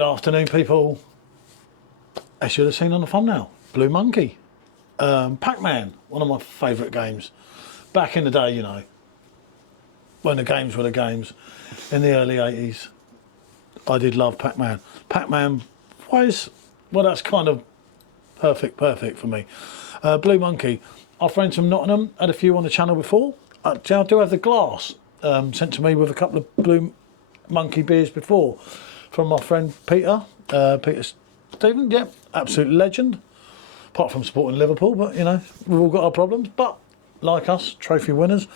Good afternoon, people. As you would have seen on the thumbnail, Blue Monkey. Pac-Man, one of my favourite games. Back in the day, you know, when the games were the games, in the early 80s, I did love Pac-Man. Pac-Man was, well, that's kind of perfect for me. Blue Monkey, our friends from Nottingham, had a few on the channel before. I do have the glass sent to me with a couple of Blue Monkey beers before from my friend Peter Stephen, yeah, absolute legend. Apart from supporting Liverpool, but you know, we've all got our problems. But like us, trophy winners.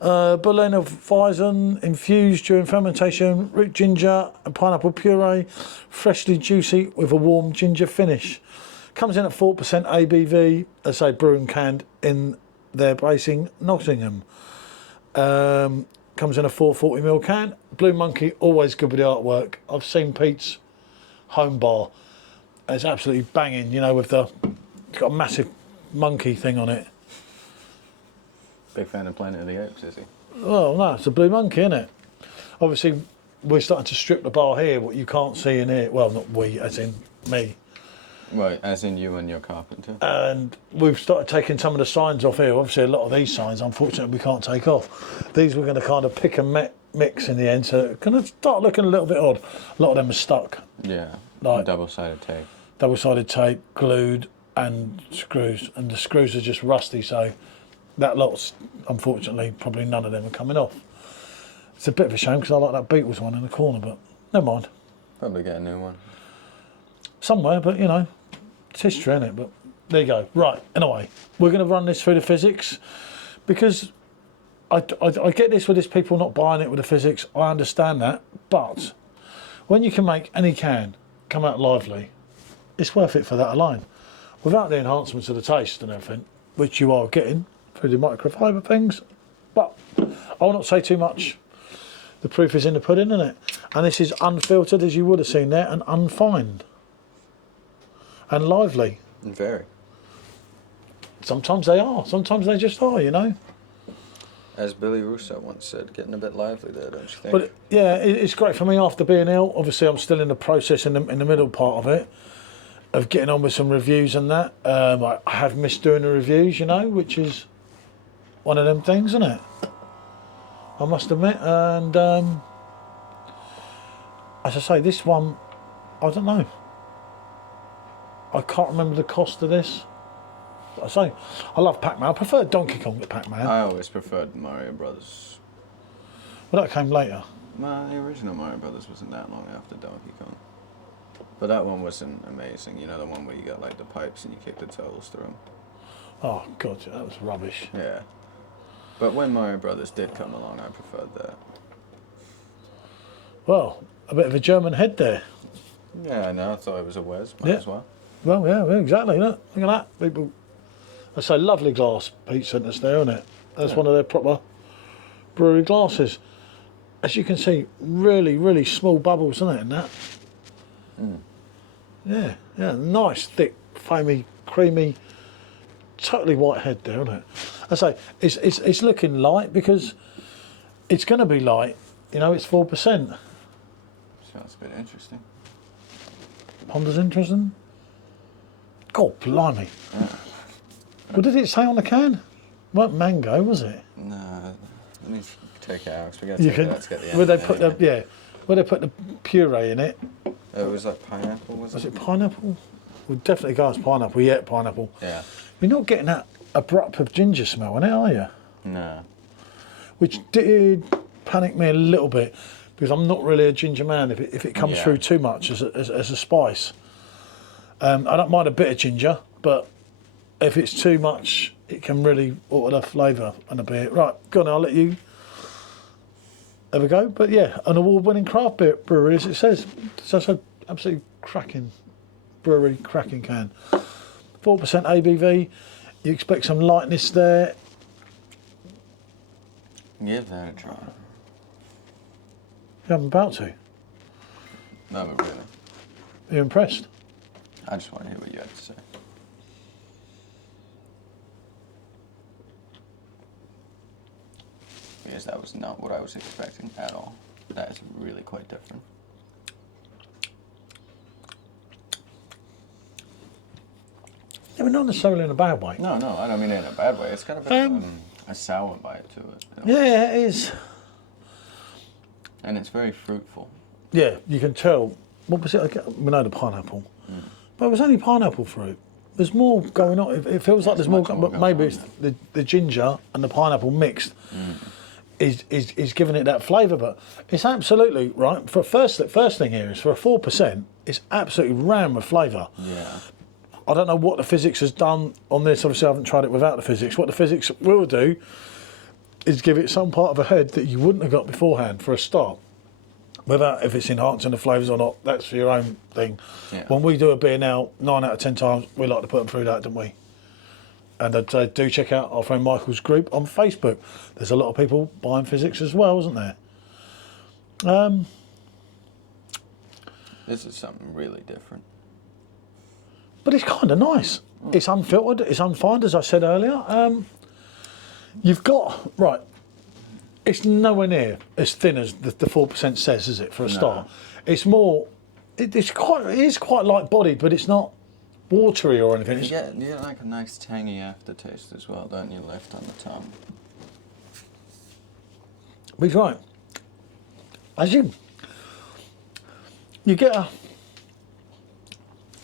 Berliner Weizen infused during fermentation, root ginger and pineapple puree, freshly juicy with a warm ginger finish. Comes in at 4% ABV, as say brewing canned in their basing Nottingham. Comes in a 440ml can. Blue Monkey, always good with the artwork. I've seen Pete's home bar. It's absolutely banging, you know, with the, it's got a massive monkey thing on it. Big fan of Planet of the Apes, is he? Well, no, it's a Blue Monkey, isn't it? Obviously, we're starting to strip the bar here, what you can't see in here. Well, not we, as in me. Right, as in you and your carpenter. And we've started taking some of the signs off here. Obviously, a lot of these signs, unfortunately, we can't take off. These we're going to kind of pick and mix in the end, so it's going to start looking a little bit odd. A lot of them are stuck. Yeah, like double-sided tape. Double-sided tape, glued, and screws. And the screws are just rusty, so that lot's, unfortunately, probably none of them are coming off. It's a bit of a shame because I like that Beatles one in the corner, but never mind. Probably get a new one. Somewhere, but you know, it's history, isn't it? But there you go. Right, anyway, we're going to run this through the physics because I get this with this people not buying it with the physics. I understand that, but when you can make any can come out lively, it's worth it for that alone. Without the enhancements of the taste and everything, which you are getting through the microfiber things, but I will not say too much. The proof is in the pudding, isn't it? And this is unfiltered, as you would have seen there, and unfined. And lively. Very. Sometimes they are, sometimes they just are, you know. As Billy Russo once said, getting a bit lively there, don't you think? But yeah, it's great for me after being ill. Obviously, I'm still in the process in the middle part of it, of getting on with some reviews and that. I have missed doing the reviews, you know, which is one of them things, isn't it? I must admit. And as I say, this one, I don't know. I can't remember the cost of this. I say, I love Pac-Man. I prefer Donkey Kong to Pac-Man. I always preferred Mario Brothers. Well, that came later. Well, the original Mario Brothers wasn't that long after Donkey Kong. But that one wasn't amazing. You know, the one where you got like the pipes and you kick the turtles through them. Oh, God, that was rubbish. Yeah. But when Mario Brothers did come along, I preferred that. Well, a bit of a German head there. Yeah, I know. I thought it was a Wes. Might as well. Well, yeah, exactly. Look at that. People, I say lovely glass Pete sent us there, isn't it? That's one of their proper brewery glasses. As you can see, really, really small bubbles, isn't it, in that? Mm. Yeah, nice, thick, foamy, creamy, totally white head there, isn't it? I say, it's looking light because it's going to be light. You know, it's 4%. Sounds a bit interesting. Honda's interesting? God, blimey. Yeah. What did it say on the can? It weren't mango, was it? No, let me take it out because we got to take it out to get the end. Where they put where they put the puree in it. It was like pineapple, Was it pineapple? Well, definitely goes pineapple. Yeah, pineapple. Yeah. You're not getting that abrupt of ginger smell in it, are you? No. Which did panic me a little bit because I'm not really a ginger man. If it comes through too much as a spice, I don't mind a bit of ginger, but if it's too much, it can really alter the flavour and a bit. Right, go on, I'll let you have a go. But yeah, an award-winning craft beer brewery, as it says. So it's an absolutely cracking brewery, cracking can. 4% ABV. You expect some lightness there. Give that a try. I'm about to. No, but really. You're impressed? I just want to hear what you had to say. Because that was not what I was expecting at all. That is really quite different. Yeah, but not necessarily in a bad way. No, I don't mean it in a bad way. It's got a bit of a sour bite to it. Yeah, it is. And it's very fruitful. Yeah, you can tell. What was it? We know the pineapple. But it was only pineapple fruit. There's more going on. It feels like there's more, but maybe it's the ginger and the pineapple mixed is giving it that flavour. But it's absolutely right. For first thing here is for a 4%, it's absolutely rammed with flavour. Yeah. I don't know what the Fizzics has done on this. Obviously, I haven't tried it without the Fizzics. What the Fizzics will do is give it some part of a head that you wouldn't have got beforehand for a start. Without if it's enhancing the flavours or not, that's for your own thing. Yeah. When we do a beer now, 9 out of 10 times, we like to put them through that, don't we? And I'd say do check out our friend Michael's group on Facebook. There's a lot of people buying Fizzics as well, isn't there? This is something really different. But it's kind of nice. It's unfiltered, it's unfined, as I said earlier. You've got, right, it's nowhere near as thin as the 4% says, is it, for a start? It's more, it is quite light-bodied, but it's not watery or anything. You get like a nice tangy aftertaste as well, don't you, left on the tongue? But he's right. As you get a,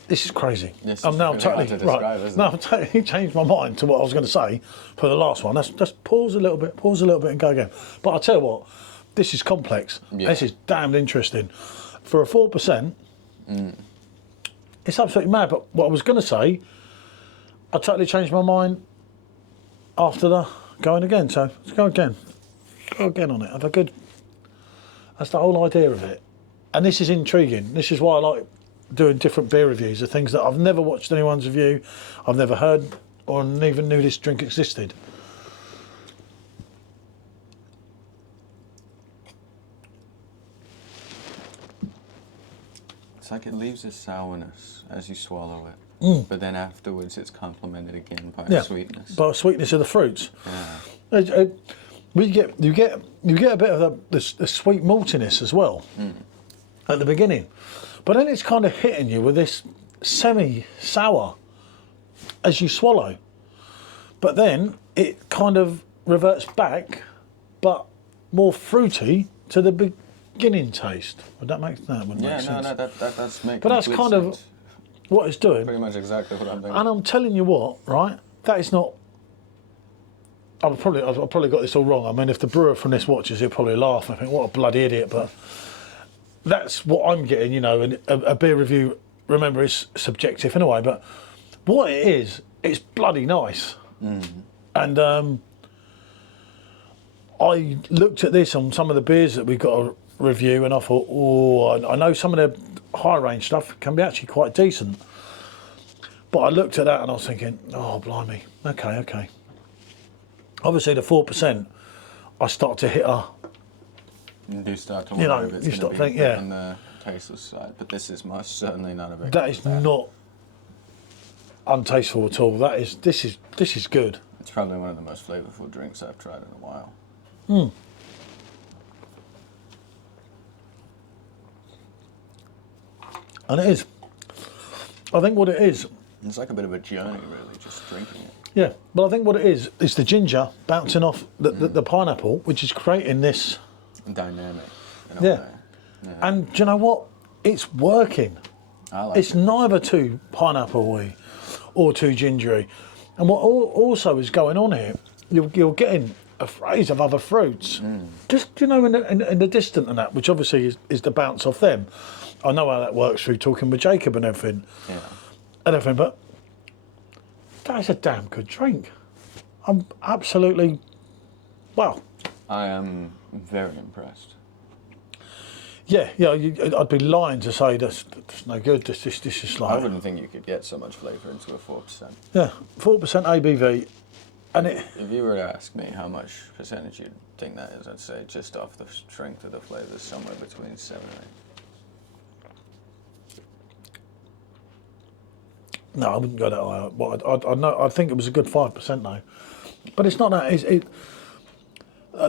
this is crazy. This is now really hard to describe, isn't it? I've totally changed my mind to what I was going to say for the last one. Let's just pause a little bit and go again. But I'll tell you what, this is complex. Yeah. This is damned interesting. For a 4%, it's absolutely mad. But what I was going to say, I totally changed my mind after the going again. So let's go again. Go again on it. Have a good. That's the whole idea of it. And this is intriguing. This is why I like doing different beer reviews of things that I've never watched anyone's review, I've never heard, or even knew this drink existed. It's like it leaves a sourness as you swallow it, but then afterwards it's complemented again by a sweetness. By the sweetness of the fruits. Yeah. You get a bit of the sweet maltiness as well at the beginning. But then it's kind of hitting you with this semi-sour as you swallow. But then it kind of reverts back, but more fruity to the beginning taste. Would that make sense? That's making But that's kind of what it's doing. pretty much exactly what I'm thinking. And I'm telling you what, right? That is not. I've probably got this all wrong. I mean, if the brewer from this watches, he'll probably laugh and think, "What a bloody idiot!" But that's what I'm getting, you know. And a beer review, remember, is subjective in a way. But what it is, it's bloody nice. And I looked at this on some of the beers that we got to review, and I thought, oh, I know some of the high range stuff can be actually quite decent. But I looked at that and I was thinking, oh, blimey, okay. Obviously, the 4%, I start to hit a. You do start to You know, wonder if you it's start going to to be think, on the tasteless side, but this is most certainly not a big. That is not untasteful at all. This is good. It's probably one of the most flavourful drinks I've tried in a while. And it is. I think what it is. It's like a bit of a journey, really, just drinking it. Yeah, but I think what it is the ginger bouncing off the pineapple, which is creating this Dynamic. In a Yeah. way. Yeah. And do you know what? It's working. I like It's it. neither too pineapple-y or too gingery. And what also is going on here, you're getting a phrase of other fruits. Just, you know, in the distant and that, which obviously is the bounce off them. I know how that works through talking with Jacob and everything. Yeah. And everything, but that is a damn good drink. I'm absolutely, well. I am very impressed. Yeah, I'd be lying to say that's no good. This is like. I wouldn't think you could get so much flavour into a 4%. Yeah, 4% ABV, and it. If you were to ask me how much percentage you'd think that is, I'd say just off the strength of the flavours, somewhere between 7 and 8. No, I wouldn't go that high. But I know. I think it was a good 5% though, but it's not that.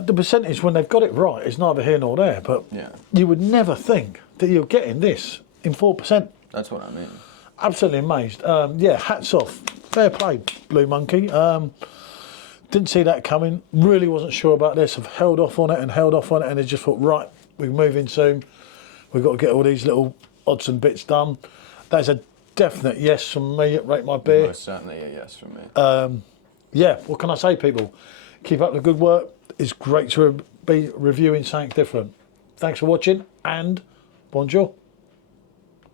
The percentage when they've got it right is neither here nor there. But Yeah. you would never think that you're getting this in 4%. That's what I mean. Absolutely amazed. Yeah, hats off. fair play, Blue Monkey. Didn't see that coming. Really wasn't sure about this. I've held off on it, and I just thought, right, we're moving soon. We've got to get all these little odds and bits done. That's a definite yes from me at Rate My Beer. Most certainly a yes from me. Yeah, what can I say, people? Keep up the good work. It's great to be reviewing something different. Thanks for watching, and bonjour.